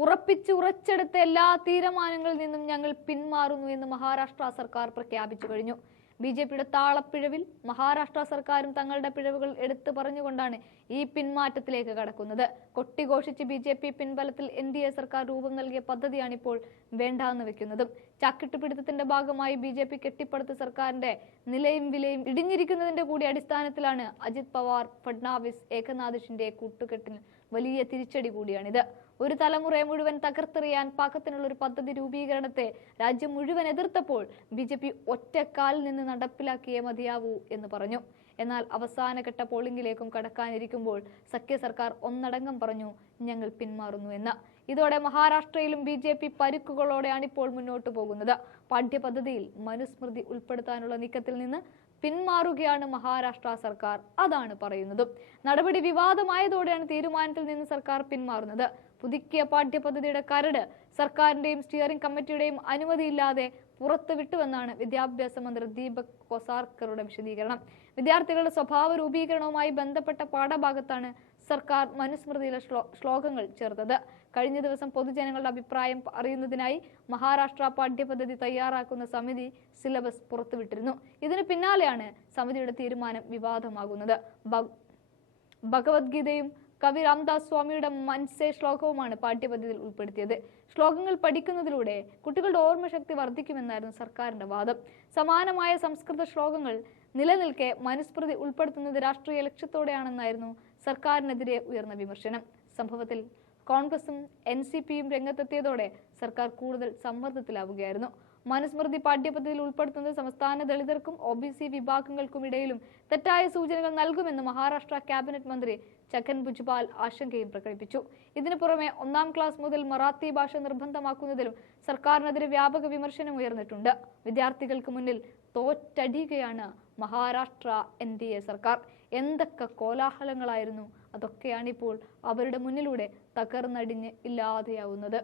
ഉറച്ചെടുത്ത എല്ലാ തീരുമാനങ്ങളിൽ നിന്നും ഞങ്ങൾ പിന്മാറുന്നു എന്ന് മഹാരാഷ്ട്ര സർക്കാർ പ്രഖ്യാപിച്ചു കഴിഞ്ഞു. ബിജെപിയുടെ താളപ്പിഴവിൽ മഹാരാഷ്ട്ര സർക്കാരും തങ്ങളുടെ പിഴവുകൾ എടുത്തു പറഞ്ഞുകൊണ്ടാണ് ഈ പിന്മാറ്റത്തിലേക്ക് കടക്കുന്നത്. കൊട്ടിഘോഷിച്ച് ബിജെപി പിൻബലത്തിൽ NDA സർക്കാർ രൂപം നൽകിയ പദ്ധതിയാണിപ്പോൾ വേണ്ടാന്ന് വെക്കുന്നതും. ചാക്കിട്ടുപിടുത്തത്തിന്റെ ഭാഗമായി ബിജെപി കെട്ടിപ്പടുത്ത സർക്കാരിന്റെ നിലയും വിലയും ഇടിഞ്ഞിരിക്കുന്നതിന്റെ കൂടി അടിസ്ഥാനത്തിലാണ് അജിത് പവാർ, ഫഡ്നാവിസ്, ഏകനാഥ് ഷിൻഡെ കൂട്ടുകെട്ടിന് വലിയ തിരിച്ചടി കൂടിയാണിത്. ഒരു തലമുറയെ മുഴുവൻ തകർത്തെറിയാൻ പാകത്തിനുള്ള ഒരു പദ്ധതി രൂപീകരണത്തെ രാജ്യം മുഴുവൻ എതിർത്തപ്പോൾ ബിജെപി ഒറ്റക്കാലിൽ നിന്ന് നടപ്പിലാക്കിയേ മതിയാവൂ എന്ന് പറഞ്ഞു. എന്നാൽ അവസാനഘട്ട പോളിംഗിലേക്കും കടക്കാനിരിക്കുമ്പോൾ സഖ്യ സർക്കാർ ഒന്നടങ്കം പറഞ്ഞു ഞങ്ങൾ പിന്മാറുന്നു എന്ന്. ഇതോടെ മഹാരാഷ്ട്രയിലും ബിജെപി പരുക്കുകളോടെയാണ് ഇപ്പോൾ മുന്നോട്ട് പോകുന്നത്. പാഠ്യപദ്ധതിയിൽ മനുസ്മൃതി ഉൾപ്പെടുത്താനുള്ള നീക്കത്തിൽ നിന്ന് പിന്മാറുകയാണ് മഹാരാഷ്ട്ര സർക്കാർ. അതാണ് പറയുന്നതും. നടപടി വിവാദമായതോടെയാണ് തീരുമാനത്തിൽ നിന്ന് സർക്കാർ പിന്മാറുന്നത്. പുതുക്കിയ പാഠ്യപദ്ധതിയുടെ കരട് സർക്കാരിന്റെയും സ്റ്റിയറിംഗ് കമ്മിറ്റിയുടെയും അനുമതിയില്ലാതെ പുറത്തു വിട്ടുവെന്നാണ് വിദ്യാഭ്യാസ മന്ത്രി ദീപക് കൊസാർക്കറുടെ വിശദീകരണം. വിദ്യാർത്ഥികളുടെ സ്വഭാവ രൂപീകരണവുമായി ബന്ധപ്പെട്ട പാഠഭാഗത്താണ് സർക്കാർ മനുസ്മൃതിയിലെ ശ്ലോകങ്ങൾ ചേർത്തത്. കഴിഞ്ഞ ദിവസം പൊതുജനങ്ങളുടെ അഭിപ്രായം അറിയുന്നതിനായി മഹാരാഷ്ട്ര പാഠ്യപദ്ധതി തയ്യാറാക്കുന്ന സമിതി സിലബസ് പുറത്തുവിട്ടിരുന്നു. ഇതിനു പിന്നാലെയാണ് സമിതിയുടെ തീരുമാനം വിവാദമാകുന്നത്. ഭഗവത്ഗീതയും കവി രാംദാസ് സ്വാമിയുടെ മൻസേ ശ്ലോകവുമാണ് പാഠ്യപദ്ധതിയിൽ ഉൾപ്പെടുത്തിയത്. ശ്ലോകങ്ങൾ പഠിക്കുന്നതിലൂടെ കുട്ടികളുടെ ഓർമ്മശക്തി വർദ്ധിക്കുമെന്നായിരുന്നു സർക്കാരിന്റെ വാദം. സമാനമായ സംസ്കൃത ശ്ലോകങ്ങൾ നിലനിൽക്കെ മനുസ്മൃതി ഉൾപ്പെടുത്തുന്നത് രാഷ്ട്രീയ ലക്ഷ്യത്തോടെയാണെന്നായിരുന്നു സർക്കാരിനെതിരെ ഉയർന്ന വിമർശനം. സംഭവത്തിൽ കോൺഗ്രസും NCPയും രംഗത്തെത്തിയതോടെ സർക്കാർ കൂടുതൽ സമ്മർദ്ദത്തിലാവുകയായിരുന്നു. മനുസ്മൃതി പാഠ്യപദ്ധതിയിൽ ഉൾപ്പെടുത്തുന്നത് സംസ്ഥാന ദളിതർക്കും OBC വിഭാഗങ്ങൾക്കുമിടയിലും തെറ്റായ സൂചനകൾ നൽകുമെന്ന് മഹാരാഷ്ട്ര ക്യാബിനറ്റ് മന്ത്രി ഛഗൻ ഭുജ്ബാൽ ആശങ്കയും പ്രകടിപ്പിച്ചു. ഇതിനു പുറമെ 1ാം ക്ലാസ് മുതൽ മറാത്തി ഭാഷ നിർബന്ധമാക്കുന്നതിലും സർക്കാരിനെതിരെ വ്യാപക വിമർശനം ഉയർന്നിട്ടുണ്ട്. വിദ്യാർത്ഥികൾക്ക് മുന്നിൽ തോറ്റടിയുകയാണ് മഹാരാഷ്ട്ര NDA സർക്കാർ. എന്തൊക്കെ കോലാഹലങ്ങളായിരുന്നു, അതൊക്കെയാണിപ്പോൾ അവരുടെ മുന്നിലൂടെ തകർന്നടിഞ്ഞ് ഇല്ലാതെയാവുന്നത്.